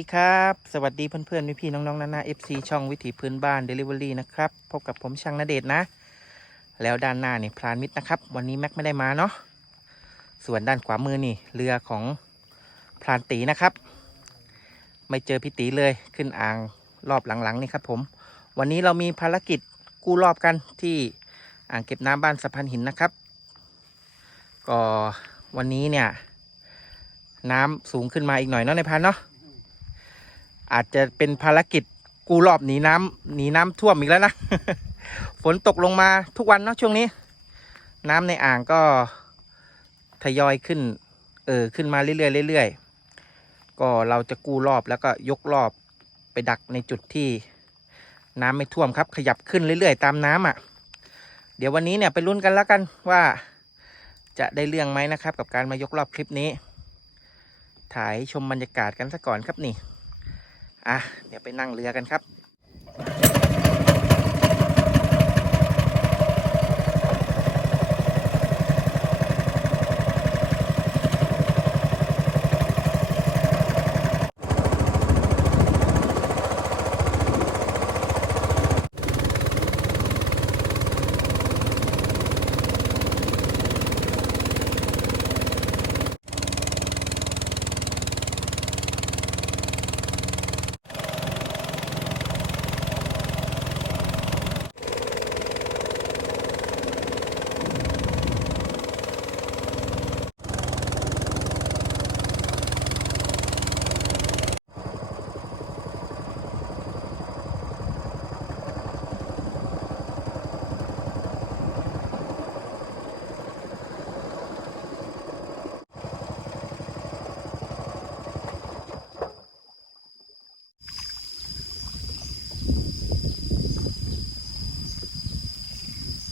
วัสดีครับ สวัสดีเพื่อนๆพี่ๆน้องๆนานาเอฟซีช่องวิถีพื้นบ้าน Delivery นะครับ พบกับผมช่างนาเดชนะ แล้วด้านหน้านี่พรานมิตรนะครับ วันนี้แม็กไม่ได้มาเนาะส่วนด้านขวามือนี่เรือของพรานตีนะครับ ไม่เจอพี่ตีเลยขึ้นอ่างรอบหลังๆนี่ครับ ผม วันนี้เรามีภารกิจกู้รอบกันที่อ่างเก็บน้ำบ้านสะพานหินนะครับ ก็วันนี้เนี่ยน้ำสูงขึ้นมาอีกหน่อยเนาะในพันเนาะ อาจจะเป็นภารกิจกู้รอบหนีน้ำหนีน้ำท่วมอีกแล้วนะ ฝนตกลงมาทุกวันเนาะช่วงนี้ น้ำในอ่างก็ทยอยขึ้น เออขึ้นมาเรื่อยๆเรื่อยๆก็เราจะกู้รอบแล้วก็ยกรอบไปดักในจุดที่น้ำไม่ท่วมครับ ขยับขึ้นเรื่อยๆ ตามน้ำอะ เดี๋ยววันนี้เนี่ยไปลุ้นกันแล้วกันว่าจะได้เรื่องไหมนะครับ กับการมายกรอบคลิปนี้ ถ่ายชมบรรยากาศกันซะก่อนครับนี่ อะเดี๋ยวไปนั่งเรือกันครับ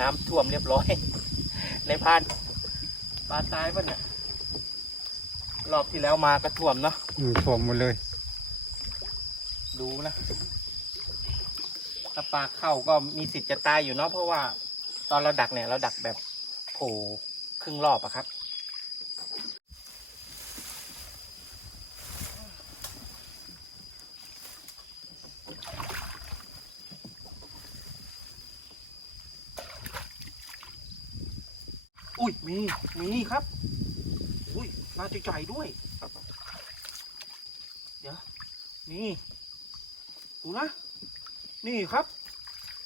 น้ำท่วมเรียบร้อย ในพานปลาตายปะเนี่ย รอบที่แล้วมาก็ท่วมเนาะอืมถ่วมหมดเลย ดูนะถ้าปลาเข้าก็มีสิทธิ์จะตายอยู่เนาะเพราะว่า ตอนเราดักเนี่ย เราดักแบบโผล่ครึ่งรอบอะครับ อุ้ย มี มีครับ อุ้ย น่าจะใหญ่ด้วย เดี๋ยว นี่ ดูนะ นี่ครับ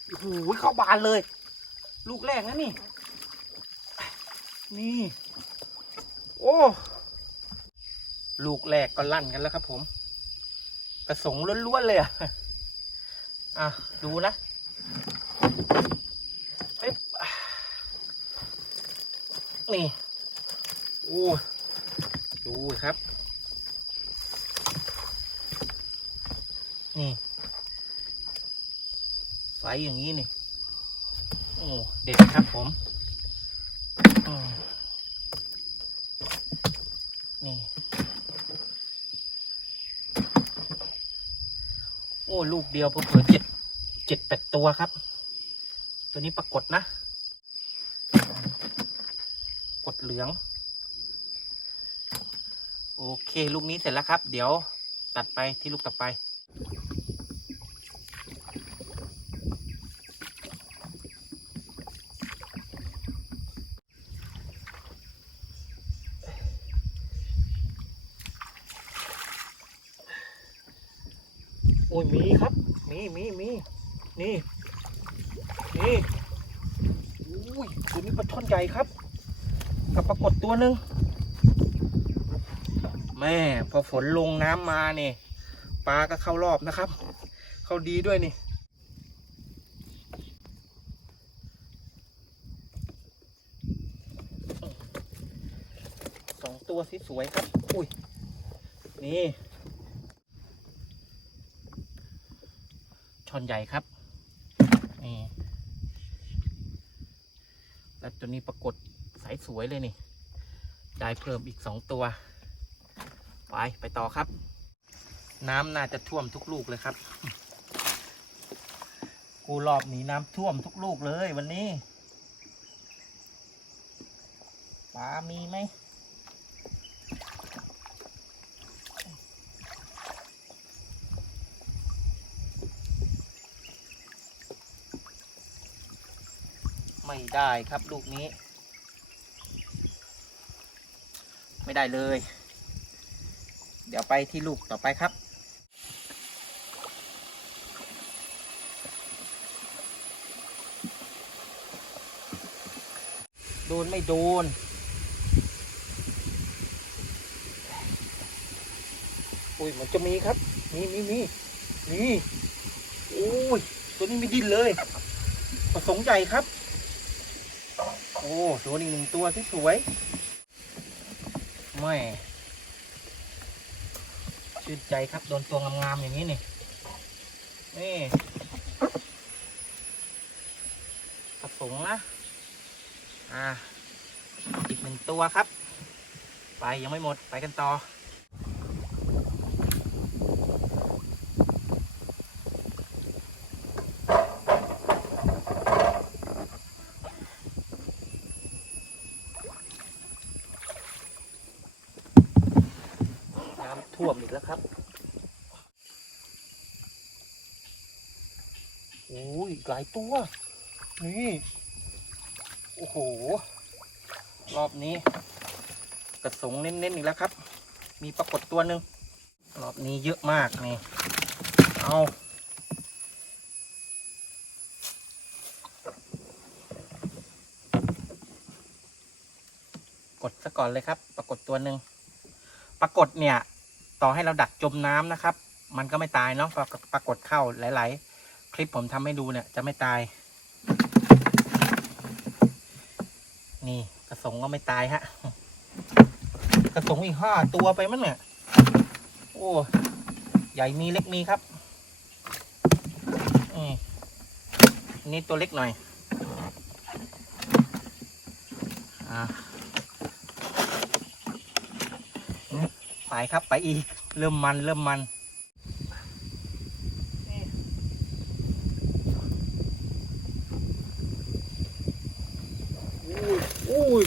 โอ้โห เข้าบานเลย ลูกแรกนะนี่ นี่ โอ้ ลูกแรกก็ลั่นกันแล้วครับผม กระสงล้วนๆเลยอะ อะ ดูนะนี่ โอ้ ครับ นี่ไฟอย่างนี้นี่ โอ้เด็ดครับผมอืมนี่ โอ้ ลูกเดียวเผื่อๆเจ็ดเจ็ดแปดตัวครับ ตัวนี้ปรากฏนะ กดเหลืองโอ เค ลูกนี้เสร็จแล้วครับ เดี๋ยวตัดไปที่ลูกต่อไป โอ้ย มีครับ มีมีมีนี่ นี่อุ้ยตัวนี้ปลาช่อนใหญ่ครับ กับปรากฏตัวหนึ่ง แม่พอฝนลงน้ำมาเนี่ยปลาก็เข้ารอบนะครับ เข้าดีด้วยนี่สองตัวสวยครับ อุ้ย นี่ชอนใหญ่ครับ นี่ แล้วตัวนี้ปรากฏสายสวยเลยนี่ ได้เพิ่มอีกสองตัว ไปไปต่อครับ น้ำน่าจะท่วมทุกลูกเลยครับ กูรอบหนีน้ำท่วมทุกลูกเลยวันนี้ปลามีไหมไม่ได้ครับลูกนี้ ไม่ได้เลย ดี๋ยวไปที่ลูกต่อไปครับ โดนไม่โดน อุ้ยมันจะมีครับ มีมีมีนี่โอ้ยตัวนี้ไม่ดิ้นเลยประสงใหญ่ครับ โอ้โดนอีกหนึ่งตัวที่สวยไม่ ชื่นใจครับ โดนตัวงามๆอย่างนี้นี่ นี่กระสงนะ อ่า อีกหนึ่งตัวครับ ไปยังไม่หมด ไปกันต่อ น้ำ ท่วมอีกแล้วครับโอ้ยหลายตัว นี่ โอ้โห รอบนี้ กระสงเน้นๆอีกแล้วครับ มีปรากฏตัวหนึ่งรอบนี้เยอะมากนี่ เอากดซะก่อนเลยครับ ปรากฏตัวหนึ่งปรากฏเนี่ย ต่อให้เราดักจมน้ำนะครับ มันก็ไม่ตายเนาะปรากฏปรากฏเข้าหลาย ๆ คลิปผมทำให้ดูเนี่ยจะไม่ตาย นี่กระสงก็ไม่ตายฮะกระสงอีกห้าตัวไปมั้งเนี่ยโอ้ใหญ่มีเล็กมีครับอืมนี่ตัวเล็กหน่อยอ่าายครับไปอีก เริ่มมันเริ่มมันอุ้ย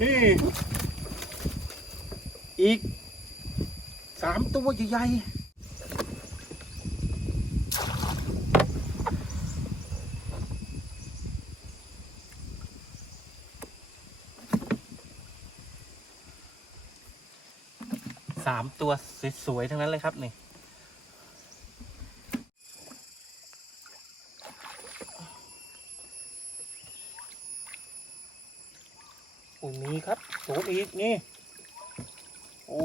นี่ อีกสามตัวใหญ่ๆ สามตัวสวยๆทั้งนั้นเลยครับนี่โอ้ยมีครับโดอีกนี่ โอ้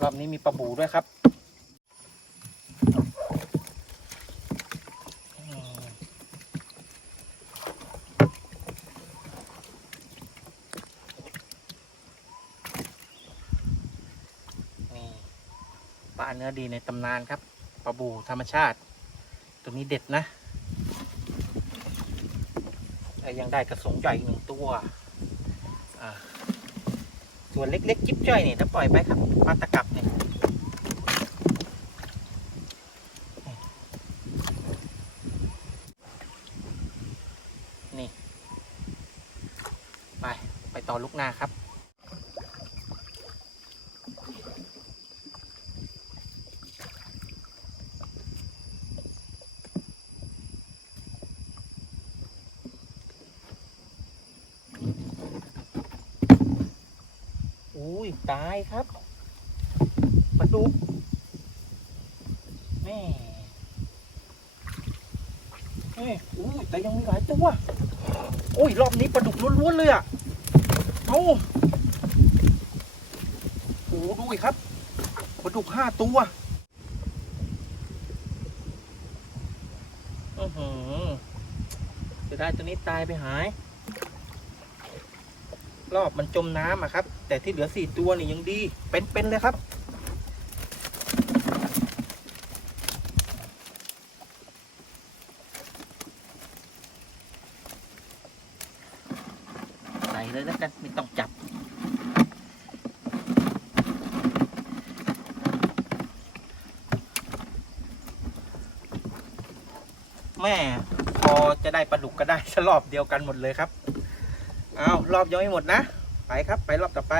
รอบนี้มีปลาบูด้วยครับอืมนี่ปลา เนื้อดีในตำนานครับปลาบูธรรมชาติ ตัวนี้เด็ดนะแต่ยังได้กระสงใหญ่อีกหนึ่งตัวส่วนเล็กๆ จิ๊บจ้อยนี่ถ้าปล่อยไปครับปลาตะกับเนี่ยนี่ ไป ไปต่อลูกหน้าครับ อุ้ย ตาย ครับปลาดุกแม่เอ้ยอุ้ยแต่ยังมีหลายตัวโอ้ยรอบนี้ปลาดุกล้วนๆเลยอะเอาโอ้ดูอีกครับปลาดุกห้าตัวอือหือจะได้ตัวนี้ตายไปหาย รอบมันจมน้ำอะครับ แต่ที่เหลือสี่ตัวนี่ยังดีเป็นๆเลยครับ ใส่เลยแล้วกันไม่ต้องจับแม่พอจะได้ปลาดุกก็ได้รอบเดียวกันหมดเลยครับ รอบยังไม่หมดนะ ไปครับ ไปรอบต่อไป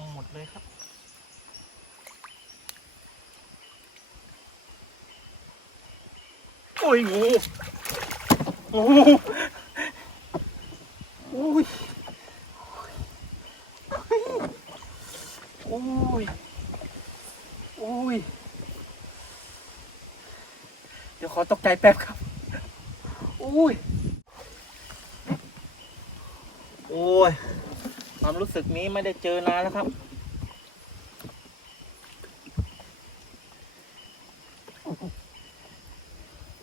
มหมดเลยครับ โอ้ยงูงูอุ้ยโอ้ยโอ้ย เดี๋ยวขอตกใจแป๊บครับ โอ้ย โอ้ย ความรู้สึกนี้ไม่ได้เจอนานแล้วครับ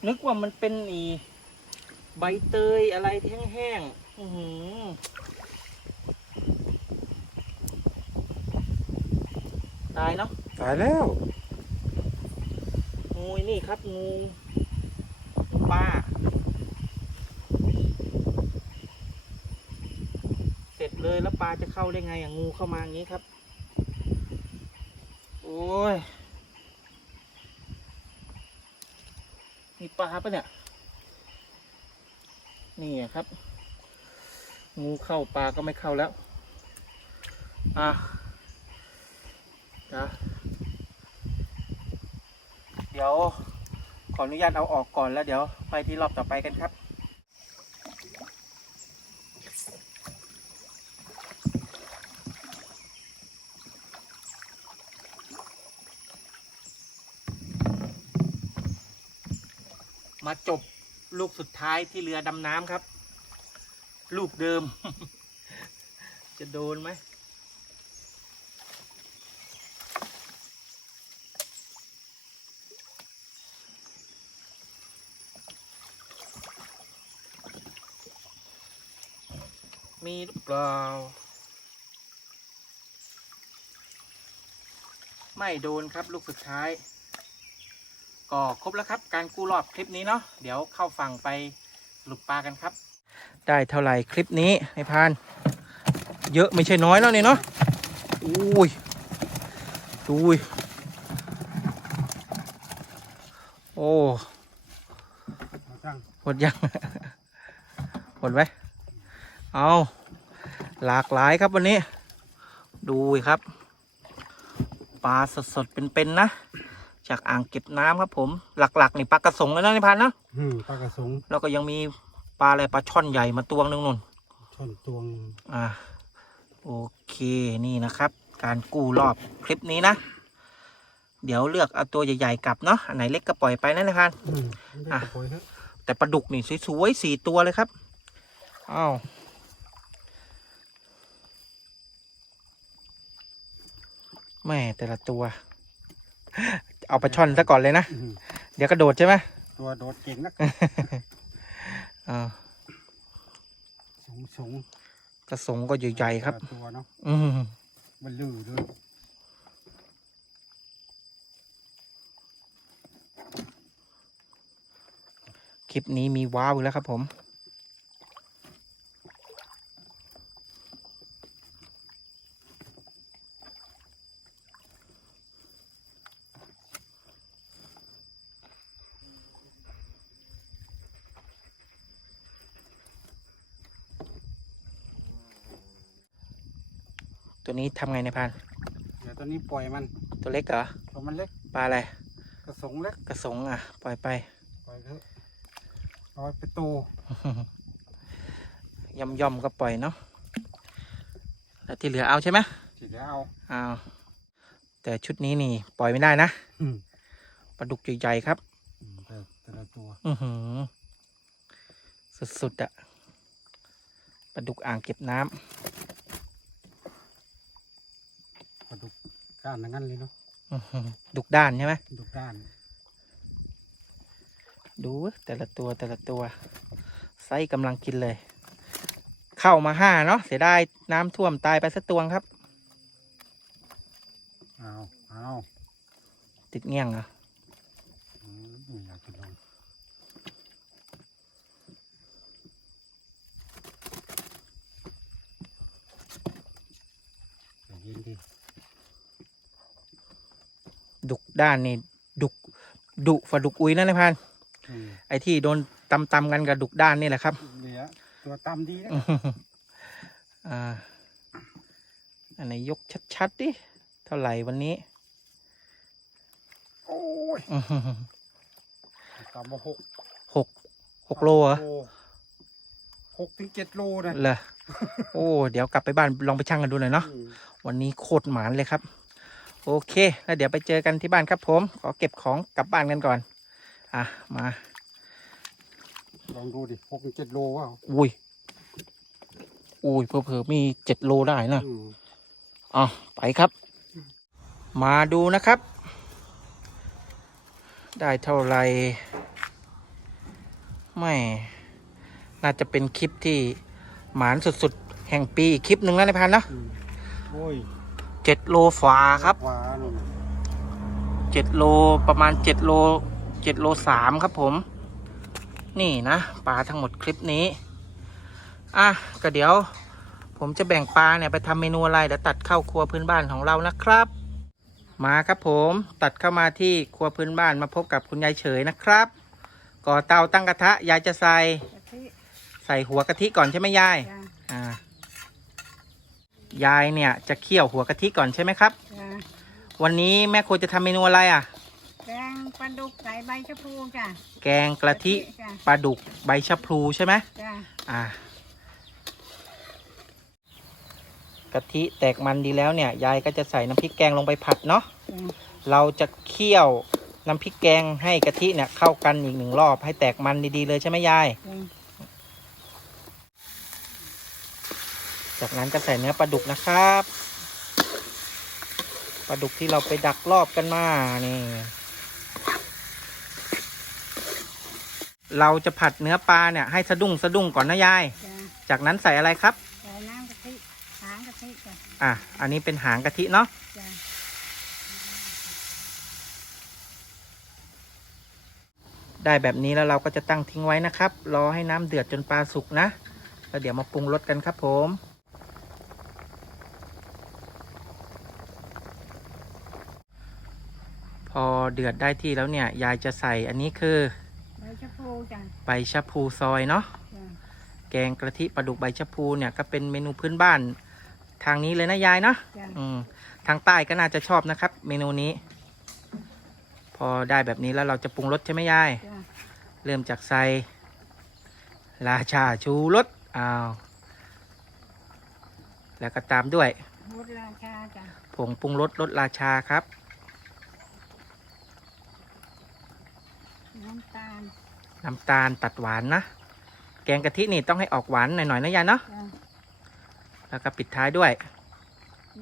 นึกว่ามันเป็นอีใบเตยอะไรที่แห้งๆอื้อหือตายเนาะตายแล้วงูนี่ครับงูงูป้า เส ร็จเลยแล้วปลาจะเข้าได้ไงอะงูเข้ามาอย่างนี้ครับ โอ้ยมีปลาปะเนี่ย นี่ครับ งูเข้าปลาก็ไม่เข้าแล้ว อะนะเดี๋ยวขออนุญาตเอาออกก่อนแล้วเดี๋ยวไปที่รอบต่อไปกันครับ มาจบลูกสุดท้ายที่เรือดำน้ำครับ ลูกเดิม จะโดนไหมมีหรือเปล่า ไม่โดนครับลูกสุดท้าย ก็ครบแล้วครับ การกู้รอบคลิปนี้เนาะเดี๋ยวเข้าฝั่งไปสรุปปลากันครับ ได้เท่าไหร่คลิปนี้ไอ้พาน เยอะไม่ใช่น้อยแล้วเนี่ยเนาะอุ้ยดูยโอ้มาตั้งหมดยังหมดไหมเอาหลากหลายครับวันนี้ ดูครับ ปลาสดๆเป็นๆนะ จากอ่างเก็บน้ำครับ ผมหลักๆนี่ปลากระสงแล้วนะในพันนะอืมปลากระสงแล้วก็ยังมีปลาอะไรปลาช่อนใหญ่มาตวงนึงนุ่นช่อนตวงอ่าโอเคนี่นะครับ การกู้รอบคลิปนี้นะเดี๋ยวเลือกเอาตัวใหญ่ๆกลับเนาะอันไหนเล็กก็ปล่อยไปนะนะพันอืมไม่ได้อะปล่อยเถอะแต่ปลาดุกนี่สวยๆสี่ตัวเลยครับอ้าวแม่แต่ละตัว เอาปลาช่อนซะก่อนเลยนะอืมเดี๋ยวกระโดดใช่ไหมตัวโดดเก่งนักอ่าสูงสูงกระสงก็ใหญ่ๆครับแต่ละตัวเนาะอืมมันลื่นเลยคลิปนี้มีว้าวอีกแล้วครับผม ตัวนี้ทำไงในยพัน เดี๋ยวตอนนี้ปล่อยมันตัวเล็กเหรอ ตัวมันเล็กปลาอะไร กระสงเล็ก กระสงอะ ปล่อยไป ปล่อยเถอะปล่อยไปโตย่อมย่อมๆก็ปล่อยเนาะแล้วที่เหลือเอาใช่ไหมทีเดียวเอา เอาแต่ชุดนี้นี่ปล่อยไม่ได้นะอืม ปลาดุกใหญ่ๆครับ อืมแต่แต่ละตัวอือหือ สุดๆอะปลาดุกอ่างเก็บน้ำ ปลาดุ กก้านอย่างนั้นเลยเนาะอื้อหือดุกด้านใช่ไหมดุกด้าน ดูแต่ละตัวแต่ละตัว ไซส์กำลังกินเลย เข้ามาห้าเนาะเสียดายน้ำท่วมตายไปสักตัวครับ เอาเอาติดเงี้ยงเหรออืมไม่อยากจะลองใจเย็นดิ ดุกด้านนี่ดุกดุฝาดุกอุยนั่นเลยพันอืมไอ้ที่โดนตำตำๆกันกับดุกด้านนี่แหละครับเหลือตัวต่ำดีนะอื้อหืออ่าอันไหนยกชัดๆดิเท่าไหร่วันนี้โอ้ยอื้อหือกำมาหกหกหกโลเหรอหกถึงเจ็ดโลนะเหรอโอ้ เดี๋ยวกลับไปบ้านลองไปชั่งกันดูหน่อยเนาะอืมวันนี้โคตรหมานเลยครับ โอเคแล้วเดี๋ยวไปเจอกันที่บ้านครับผม ขอเก็บของกลับบ้านกันก่อน อะ มา ลองดูดิหกถึงเจ็ดโลว่าอุ้ย อุ้ยเผลอๆมีเจ็ดโลได้นะอืมอะไปครับ มาดูนะครับ ได้เท่าไหรไม่ น่าจะเป็นคลิปที่หมานสุดๆ แห่งปีอีกคลิปหนึ่งแล้วในพันนะอืมโอ้ย เจ็ดโลฝาครับขวานี่นะเจ็ดโลประมาณเจ็ดโลเจ็ดโลสามครับผม นี่นะปลาทั้งหมดคลิปนี้ อะก็เดี๋ยว ผมจะแบ่งปลาเนี่ยไปทำเมนูอะไรเดี๋ยวตัดเข้าครัวพื้นบ้านของเรานะครับ มาครับผมตัดเข้ามาที่ครัวพื้นบ้านมาพบกับคุณยายเฉยนะครับ ก่อเตาตั้งกระทะยายจะใส่กะทิใส่หัวกะทิก่อนใช่ไหมยาย จ้ะอ่า ยายเนี่ยจะเคี่ยวหัวกะทิก่อนใช่ไหมครับ จ้ะวันนี้แม่ครัวจะทำเมนูอะไรอะ แกงปลาดุกใส่ใบชะพูจ้ะแกงกะทิจ้ะปลาดุกใบชะพลูใช่ไหมจ้ะอ่ากะทิแตกมันดีแล้วเนี่ย ยายก็จะใส่น้ำพริกแกงลงไปผัดเนาะ จ้ะเราจะเคี่ยวน้ำพริกแกงให้กะทิเนี่ยเข้ากันอีกหนึ่งรอบให้แตกมันดีๆเลยใช่ไหมยาย จ้ะ จากนั้นก็ใส่เนื้อปลาดุกนะครับปลาดุกที่เราไปดักรอบกันมานี่ เราจะผัดเนื้อปลาเนี่ยให้สะดุ้งสะดุ้งก่อนนะยายจ้ะจากนั้นใส่อะไรครับใส่น้ำกะทิหางกะทิจ้ะอะ อันนี้เป็นหางกะทิเนาะจ้ะได้แบบนี้แล้วเราก็จะตั้งทิ้งไว้นะครับ รอให้น้ำเดือดจนปลาสุกนะ แล้วเดี๋ยวมาปรุงรสกันครับผม พอเดือดได้ที่แล้วเนี่ย ยายจะใส่อันนี้คือใบชะพูจ้ะใบชะพูซอยเนาะจ้ะแกงกะทิปลาดุกใบชะพูเนี่ยก็เป็นเมนูพื้นบ้าน ทางนี้เลยนะยายเนาะจ้ะอืมทางใต้ก็น่าจะชอบนะครับ เมนูนี้ พอได้แบบนี้แล้วเราจะปรุงรสใช่ไหมยาย จ้ะเริ่มจากใส่ราชาชูรสอ้าวแล้วก็ตามด้วยมุดราชาจ้ะผงปรุงรสรสราชาครับ น้ำตาลน้ำตาลตัดหวานนะ แกงกะทินี่ต้องให้ออกหวานหน่อยๆนะยายเนาะ จ้ะแล้วก็ปิดท้ายด้วย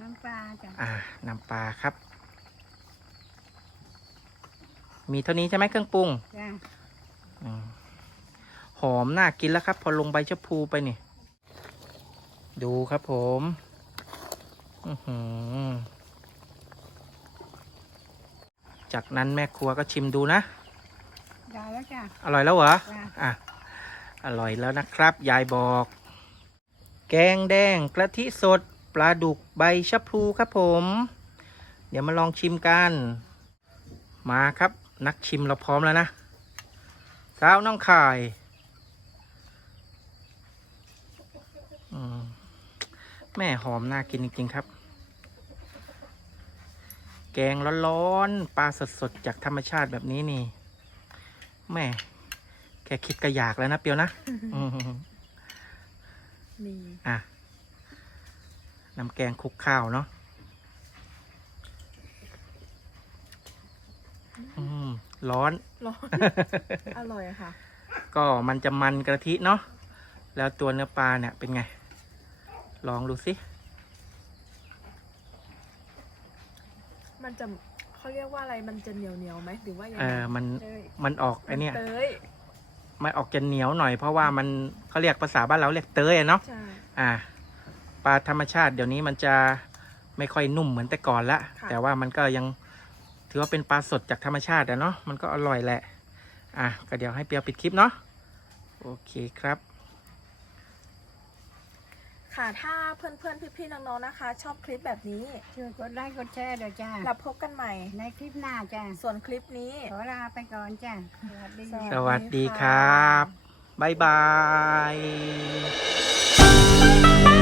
น้ำปลาจ้ะอ่า น้ำปลาครับ มีเท่านี้ใช่ไหมเครื่องปรุงจ้ะอมหอมน่ากินแล้วครับ พอลงใบชะพูไปนี่ ดูครับผม อื้อหือจากนั้นแม่ครัวก็ชิมดูนะ ได้แล้วจ้ะ อร่อยแล้วเหรอ จ้ะ อะ อร่อยแล้วนะครับ ยายบอก แกงแดงกะทิสด ปลาดุกใบชะพลูครับผม เดี๋ยวมาลองชิมกัน มาครับ นักชิมเราพร้อมแล้วนะสาวน้องข่ายอืมแม่หอมน่ากินจริงๆครับ แกงร้อนๆปลาสดๆจากธรรมชาติแบบนี้นี่ แม่แค่คิดก็อยากแล้วนะเปียวนะอืมมีอะน้ำแกงคลุกข้าวเนาะอืมร้อน ร้อน อร่อยอะค่ะ ก็มันจะมันกะทิเนาะ แล้วตัวเนื้อปลาเนี่ยเป็นไง ลองดูสิ มันจะ เขาเรียกว่าอะไรมันจะเหนียวเหนียวๆไหมหรือว่ายังเอไงอมันเต้ยมันออกไอเนี่ย เต้ยมันออกจะเหนียวหน่อยเพราะว่ามันเขาเรียกภาษาบ้านเราเรียกเตยอะเนาะใช่ อ่าปลาธรรมชาติเดี๋ยวนี้มันจะไม่ค่อยนุ่มเหมือนแต่ก่อนละแต่ว่ามันก็ยังถือว่าเป็นปลาสดจากธรรมชาติอะเนาะมันก็อร่อยแหละ อะก็เดี๋ยวให้เปียวปิดคลิปเนาะโอเคครับ ค่ะถ้าเพื่อนเพื่อนๆพี่ๆน้องๆนะคะ ชอบคลิปแบบนี้ ช่วยกดไลค์กดแชร์ด้วยจ้ะเราพบกันใหม่ ในคลิปหน้าจ้ะส่วนคลิปนี้ ขอลาไปก่อนจ้ะสวัสดีสวัสดีครับ บ๊ายบาย